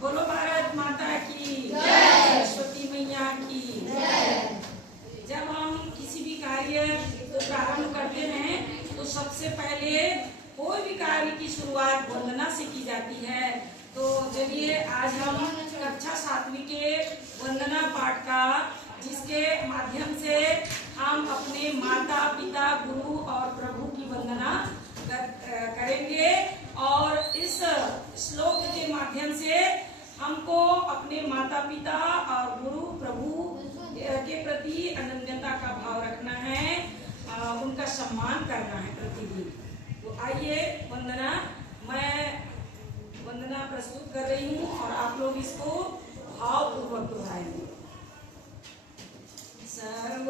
बोलो भारत माता की जय, सरस्वती मैया की जय। जब हम किसी भी कार्य को प्रारंभ करते हैं तो सबसे पहले कोई भी कार्य की शुरुआत वंदना से की जाती है। तो चलिए आज हम कक्षा 7वीं के वंदना पाठ का, जिसके माध्यम से हम अपने माता पिता गुरु और प्रभु की वंदना करेंगे और इस श्लोक के माध्यम से हमको अपने माता पिता और गुरु प्रभु के प्रति अनन्यता का भाव रखना है, उनका सम्मान करना है प्रतिदिन। तो आइए वंदना, मैं वंदना प्रस्तुत कर रही हूँ और आप लोग इसको भावपूर्वक दोहराएंगे। सर्व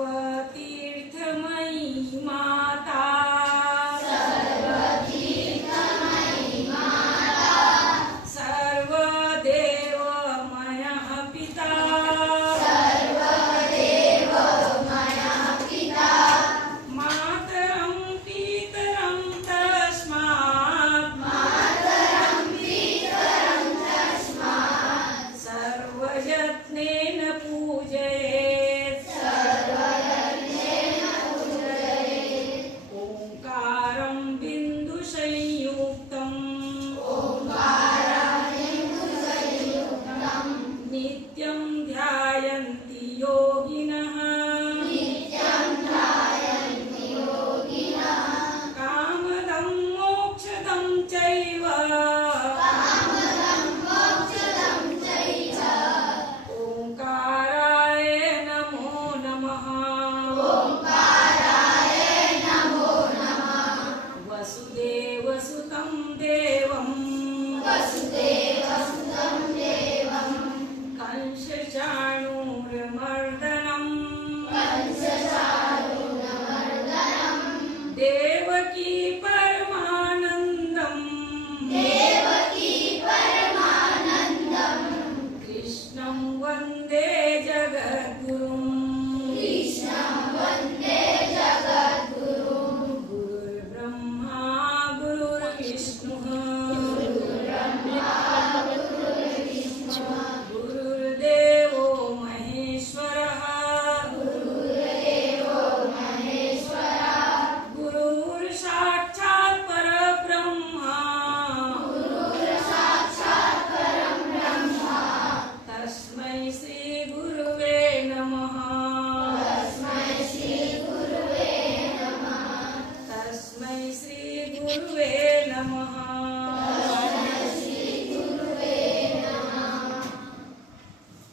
तीर्थमयी माता